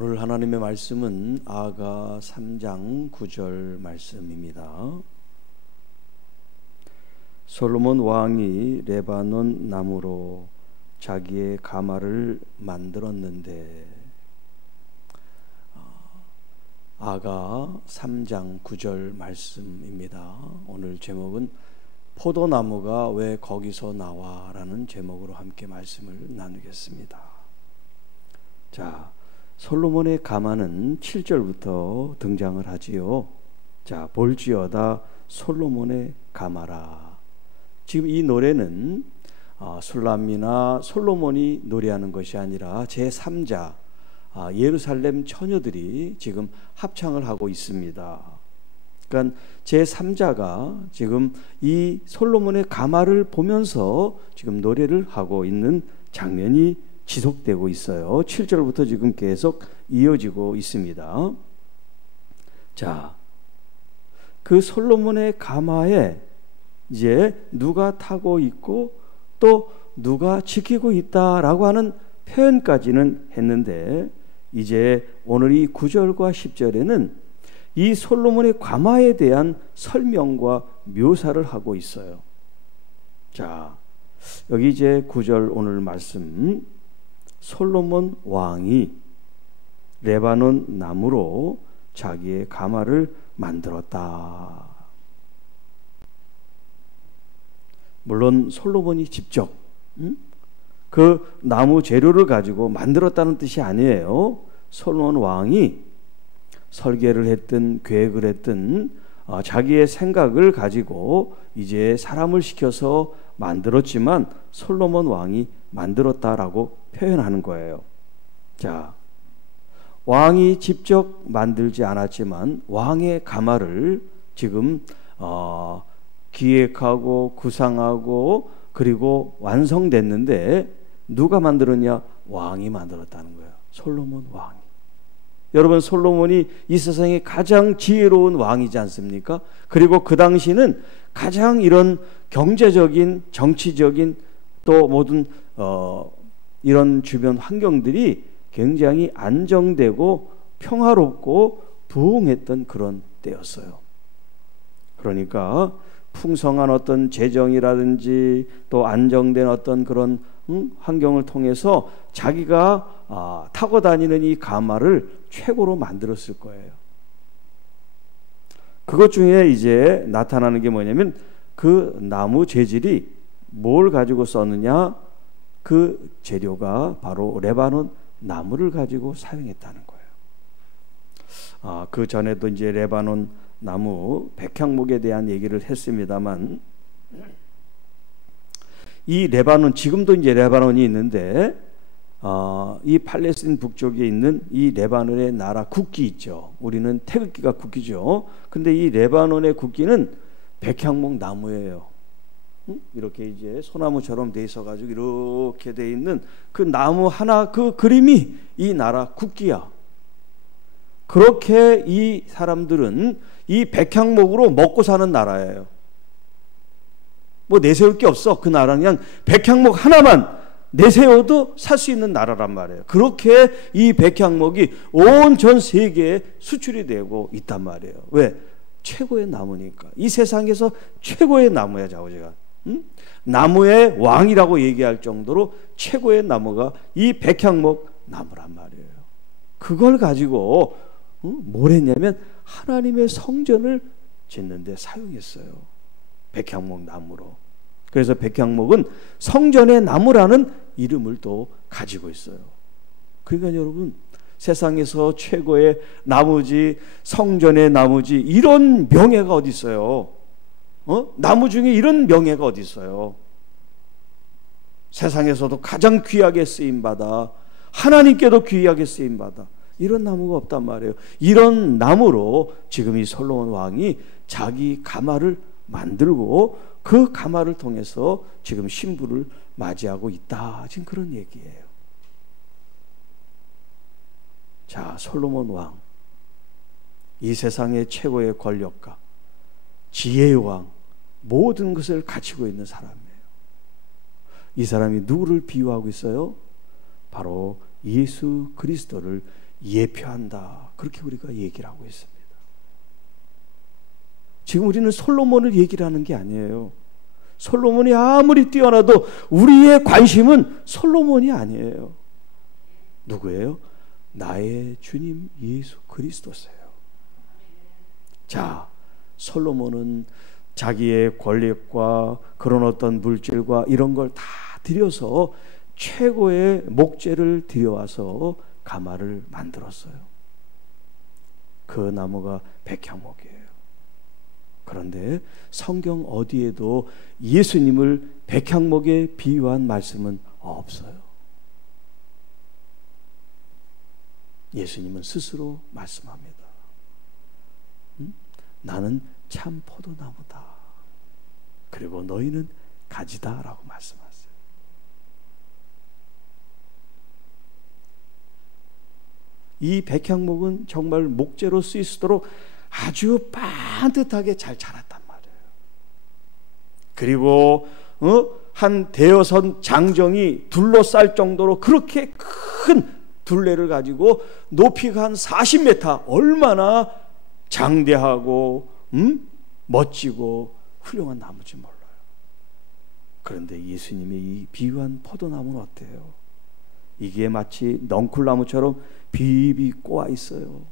오늘 하나님의 말씀은 아가 3장 9절 말씀입니다. 솔로몬 왕이 레바논 나무로 자기의 가마를 만들었는데, 아가 3장 9절 말씀입니다. 오늘 제목은 포도나무가 왜 거기서 나와? 라는 제목으로 함께 말씀을 나누겠습니다. 자, 솔로몬의 가마는 7절부터 등장을 하지요. 자, 볼지어다 솔로몬의 가마라. 지금 이 노래는 술람이나 솔로몬이 노래하는 것이 아니라 제3자 예루살렘 처녀들이 지금 합창을 하고 있습니다. 그러니까 제3자가 지금 이 솔로몬의 가마를 보면서 지금 노래를 하고 있는 장면이 지속되고 있어요. 7절부터 지금 계속 이어지고 있습니다. 자, 그 솔로몬의 가마에 이제 누가 타고 있고 또 누가 지키고 있다라고 하는 표현까지는 했는데, 이제 오늘 이 9절과 10절에는 이 솔로몬의 가마에 대한 설명과 묘사를 하고 있어요. 자, 여기 이제 9절 오늘 말씀, 솔로몬 왕이 레바논 나무로 자기의 가마를 만들었다. 물론 솔로몬이 직접 그 나무 재료를 가지고 만들었다는 뜻이 아니에요. 솔로몬 왕이 설계를 했든 계획을 했든 자기의 생각을 가지고 이제 사람을 시켜서 만들었지만 솔로몬 왕이 만들었다라고 표현하는 거예요. 자, 왕이 직접 만들지 않았지만 왕의 가마를 지금 기획하고 구상하고 그리고 완성됐는데 누가 만들었냐? 왕이 만들었다는 거예요. 솔로몬 왕이. 여러분, 솔로몬이 이 세상에 가장 지혜로운 왕이지 않습니까? 그리고 그 당시는 가장 이런 경제적인, 정치적인 또 모든 이런 주변 환경들이 굉장히 안정되고 평화롭고 부흥했던 그런 때였어요. 그러니까 풍성한 어떤 재정이라든지 또 안정된 어떤 그런 환경을 통해서 자기가 타고 다니는 이 가마를 최고로 만들었을 거예요. 그것 중에 이제 나타나는 게 뭐냐면 그 나무 재질이 뭘 가지고 썼느냐? 그 재료가 바로 레바논 나무를 가지고 사용했다는 거예요. 그 전에도 이제 레바논 나무 백향목에 대한 얘기를 했습니다만, 이 레바논, 지금도 이제 레바논이 있는데 이 팔레스틴 북쪽에 있는 이 레바논의 나라 국기 있죠. 우리는 태극기가 국기죠. 근데 이 레바논의 국기는 백향목 나무예요. 이렇게 이제 소나무처럼 돼 있어 가지고 이렇게 돼 있는 그 나무 하나, 그 그림이 이 나라 국기야. 그렇게 이 사람들은 이 백향목으로 먹고 사는 나라예요. 뭐 내세울 게 없어. 그 나라는 그냥 백향목 하나만 내세워도 살 수 있는 나라란 말이에요. 그렇게 이 백향목이 온 전 세계에 수출이 되고 있단 말이에요. 왜? 최고의 나무니까. 이 세상에서 최고의 나무야, 자오지가. 나무의 왕이라고 얘기할 정도로 최고의 나무가 이 백향목 나무란 말이에요. 그걸 가지고 뭘 했냐면 하나님의 성전을 짓는 데 사용했어요. 백향목 나무로. 그래서 백향목은 성전의 나무라는 이름을 또 가지고 있어요. 그러니까 여러분, 세상에서 최고의 나무지, 성전의 나무지, 이런 명예가 어디 있어요? 나무 중에 이런 명예가 어디 있어요? 세상에서도 가장 귀하게 쓰임받아, 하나님께도 귀하게 쓰임받아, 이런 나무가 없단 말이에요. 이런 나무로 지금 이 솔로몬 왕이 자기 가마를 만들고 그 가마를 통해서 지금 신부를 맞이하고 있다. 지금 그런 얘기예요. 자, 솔로몬 왕, 이 세상의 최고의 권력가, 지혜의 왕, 모든 것을 갖추고 있는 사람이에요. 이 사람이 누구를 비유하고 있어요? 바로 예수 그리스도를 예표한다. 그렇게 우리가 얘기를 하고 있습니다. 지금 우리는 솔로몬을 얘기를 하는 게 아니에요. 솔로몬이 아무리 뛰어나도 우리의 관심은 솔로몬이 아니에요. 누구예요? 나의 주님 예수 그리스도세요. 자, 솔로몬은 자기의 권력과 그런 어떤 물질과 이런 걸 다 들여서 최고의 목재를 들여와서 가마를 만들었어요. 그 나무가 백향목이에요. 그런데 성경 어디에도 예수님을 백향목에 비유한 말씀은 없어요. 예수님은 스스로 말씀합니다. 나는 참 포도나무다. 그리고 너희는 가지다 라고 말씀하세요. 이 백향목은 정말 목재로 쓰이도록 아주 반듯하게 잘 자랐단 말이에요. 그리고 한 대여섯 장정이 둘러쌀 정도로 그렇게 큰 둘레를 가지고 높이가 한 40m, 얼마나 장대하고 멋지고 훌륭한 나무인지 몰라요. 그런데 예수님의 이 비유한 포도나무는 어때요? 이게 마치 넝쿨나무처럼 비비 꼬아 있어요.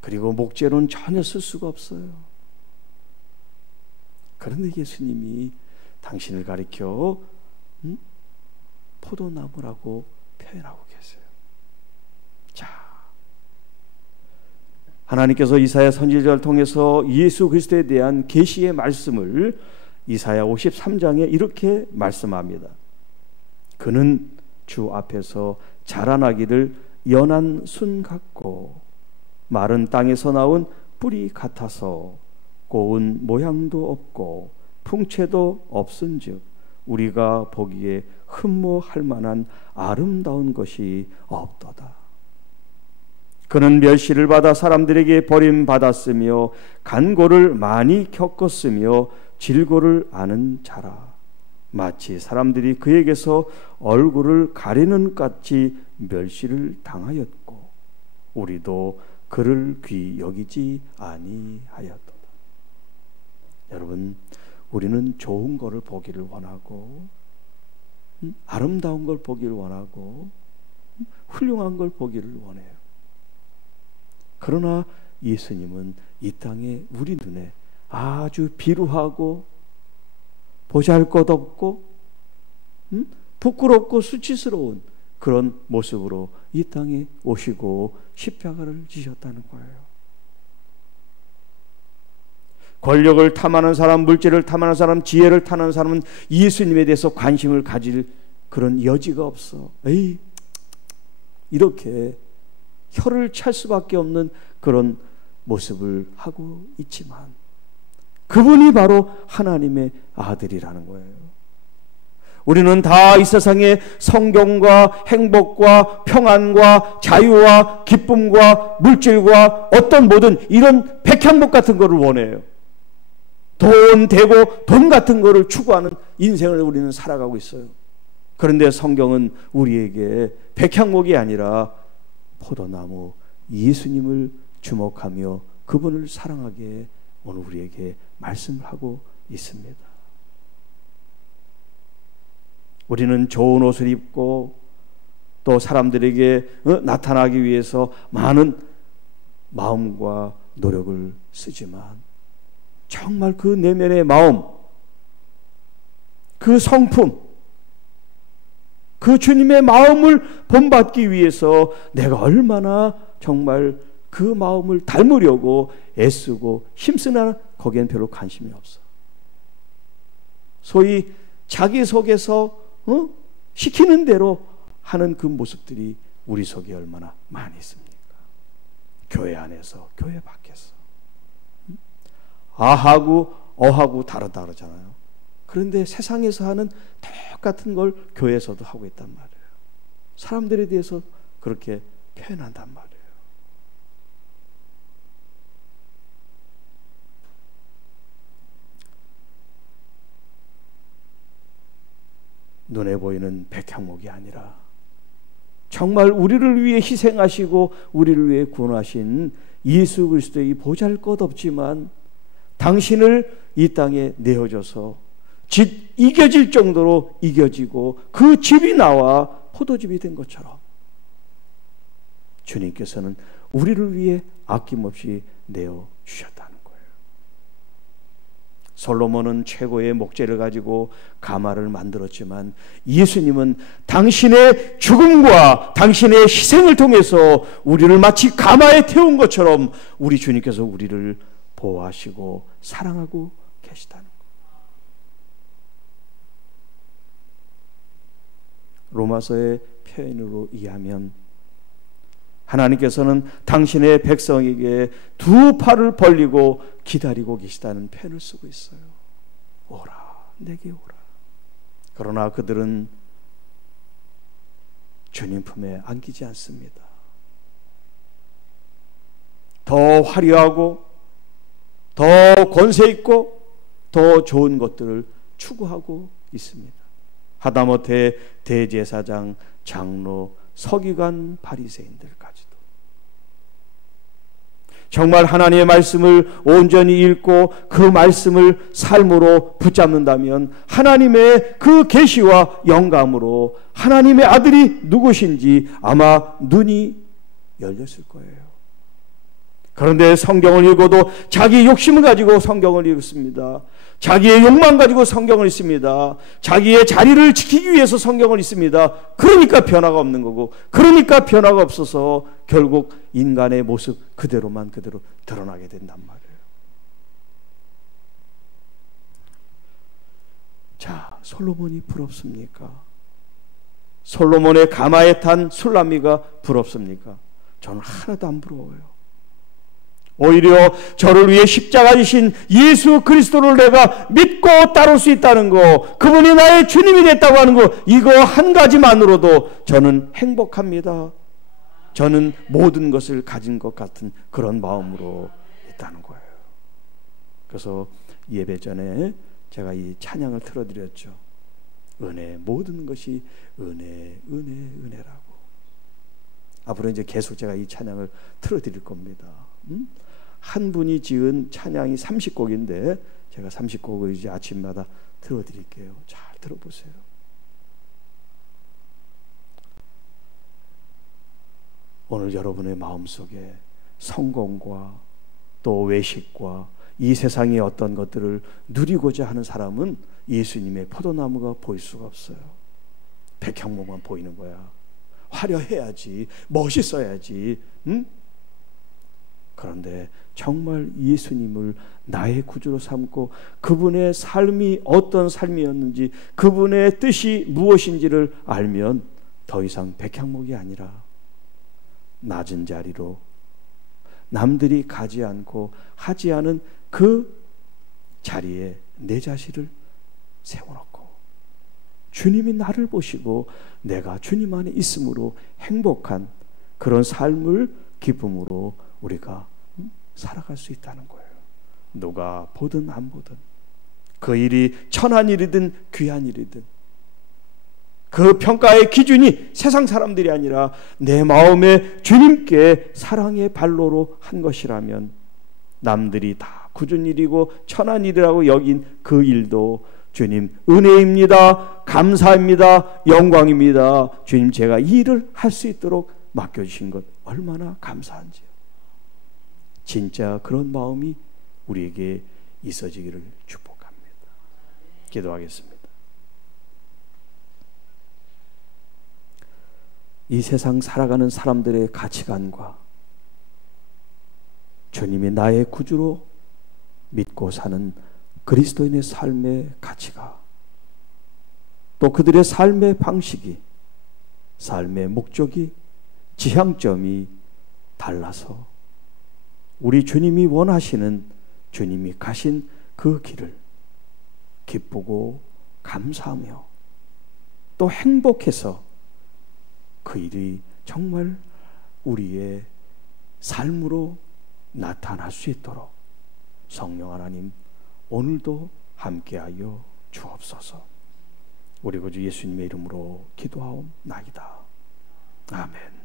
그리고 목재로는 전혀 쓸 수가 없어요. 그런데 예수님이 당신을 가리켜 포도나무라고 표현하고 계세요. 자, 하나님께서 이사야 선지자를 통해서 예수 그리스도에 대한 계시의 말씀을 이사야 53장에 이렇게 말씀합니다. 그는 주 앞에서 자라나기를 연한 순 같고 마른 땅에서 나온 뿌리 같아서 고운 모양도 없고 풍채도 없은즉 우리가 보기에 흠모할 만한 아름다운 것이 없도다. 그는 멸시를 받아 사람들에게 버림받았으며 간고를 많이 겪었으며 질고를 아는 자라. 마치 사람들이 그에게서 얼굴을 가리는 같이 멸시를 당하였고 우리도 그를 귀히 여기지 아니하였도다. 여러분, 우리는 좋은 것을 보기를 원하고 아름다운 걸 보기를 원하고 훌륭한 걸 보기를 원해요. 그러나 예수님은 이 땅에 우리 눈에 아주 비루하고 보잘것없고 부끄럽고 수치스러운 그런 모습으로 이 땅에 오시고 십자가를 지셨다는 거예요. 권력을 탐하는 사람, 물질을 탐하는 사람, 지혜를 탐하는 사람은 예수님에 대해서 관심을 가질 그런 여지가 없어. 에이, 이렇게 혀를 찰 수밖에 없는 그런 모습을 하고 있지만 그분이 바로 하나님의 아들이라는 거예요. 우리는 다 이 세상의 성경과 행복과 평안과 자유와 기쁨과 물질과 어떤 모든 이런 백향목 같은 거를 원해요. 돈 되고 돈 같은 거를 추구하는 인생을 우리는 살아가고 있어요. 그런데 성경은 우리에게 백향목이 아니라 포도나무 예수님을 주목하며 그분을 사랑하게 오늘 우리에게 말씀을 하고 있습니다. 우리는 좋은 옷을 입고 또 사람들에게 나타나기 위해서 많은 마음과 노력을 쓰지만 정말 그 내면의 마음, 그 성품, 그 주님의 마음을 본받기 위해서 내가 얼마나 정말 그 마음을 닮으려고 애쓰고 힘쓰나 거기엔 별로 관심이 없어. 소위 자기 속에서 시키는 대로 하는 그 모습들이 우리 속에 얼마나 많이 있습니까? 교회 안에서, 교회 밖에서. 아하고 어하고 다르다 그러잖아요. 그런데 세상에서 하는 똑같은 걸 교회에서도 하고 있단 말이에요. 사람들에 대해서 그렇게 표현한단 말이에요. 눈에 보이는 백향목이 아니라 정말 우리를 위해 희생하시고 우리를 위해 구원하신 예수 그리스도의 보잘것없지만 당신을 이 땅에 내어줘서 집 이겨질 정도로 이겨지고 그 집이 나와 포도즙이 된 것처럼 주님께서는 우리를 위해 아낌없이 내어주셨다는 거예요. 솔로몬은 최고의 목재를 가지고 가마를 만들었지만 예수님은 당신의 죽음과 당신의 희생을 통해서 우리를 마치 가마에 태운 것처럼 우리 주님께서 우리를 보호하시고 사랑하고 계시다는 거예요. 로마서의 표현으로 이해하면 하나님께서는 당신의 백성에게 두 팔을 벌리고 기다리고 계시다는 표현을 쓰고 있어요. 오라, 내게 오라. 그러나 그들은 주님 품에 안기지 않습니다. 더 화려하고 더 권세 있고 더 좋은 것들을 추구하고 있습니다. 하다못해 대제사장, 장로, 서기관, 바리새인들까지도 정말 하나님의 말씀을 온전히 읽고 그 말씀을 삶으로 붙잡는다면 하나님의 그 계시와 영감으로 하나님의 아들이 누구신지 아마 눈이 열렸을 거예요. 그런데 성경을 읽어도 자기 욕심을 가지고 성경을 읽습니다. 자기의 욕망 가지고 성경을 읽습니다. 자기의 자리를 지키기 위해서 성경을 읽습니다. 그러니까 변화가 없는 거고, 그러니까 변화가 없어서 결국 인간의 모습 그대로만 그대로 드러나게 된단 말이에요. 자, 솔로몬이 부럽습니까? 솔로몬의 가마에 탄 술람미가 부럽습니까? 저는 하나도 안 부러워요. 오히려 저를 위해 십자가 지신 예수 그리스도를 내가 믿고 따를 수 있다는 거, 그분이 나의 주님이 됐다고 하는 거, 이거 한 가지만으로도 저는 행복합니다. 저는 모든 것을 가진 것 같은 그런 마음으로 있다는 거예요. 그래서 예배 전에 제가 이 찬양을 틀어드렸죠. 은혜, 모든 것이 은혜, 은혜, 은혜라고. 앞으로 이제 계속 제가 이 찬양을 틀어드릴 겁니다. 한 분이 지은 찬양이 30곡인데 제가 30곡을 이제 아침마다 들어드릴게요. 잘 들어보세요. 오늘 여러분의 마음속에 성공과 또 외식과 이 세상의 어떤 것들을 누리고자 하는 사람은 예수님의 포도나무가 보일 수가 없어요. 백향목만 보이는 거야. 화려해야지, 멋있어야지. 그런데 정말 예수님을 나의 구주로 삼고 그분의 삶이 어떤 삶이었는지, 그분의 뜻이 무엇인지를 알면 더 이상 백향목이 아니라 낮은 자리로 남들이 가지 않고 하지 않은 그 자리에 내 자신을 세워놓고 주님이 나를 보시고 내가 주님 안에 있음으로 행복한 그런 삶을 기쁨으로 우리가 살아갈 수 있다는 거예요. 누가 보든 안 보든, 그 일이 천한 일이든 귀한 일이든, 그 평가의 기준이 세상 사람들이 아니라 내 마음에 주님께 사랑의 발로로 한 것이라면 남들이 다 굳은 일이고 천한 일이라고 여긴 그 일도 주님 은혜입니다, 감사합니다, 영광입니다, 주님 제가 이 일을 할 수 있도록 맡겨주신 것 얼마나 감사한지요. 진짜 그런 마음이 우리에게 있어지기를 축복합니다. 기도하겠습니다. 이 세상 살아가는 사람들의 가치관과 주님이 나의 구주로 믿고 사는 그리스도인의 삶의 가치가, 또 그들의 삶의 방식이, 삶의 목적이, 지향점이 달라서 우리 주님이 원하시는, 주님이 가신 그 길을 기쁘고 감사하며 또 행복해서 그 일이 정말 우리의 삶으로 나타날 수 있도록 성령 하나님 오늘도 함께하여 주옵소서. 우리 구주 예수님의 이름으로 기도하옵나이다. 아멘.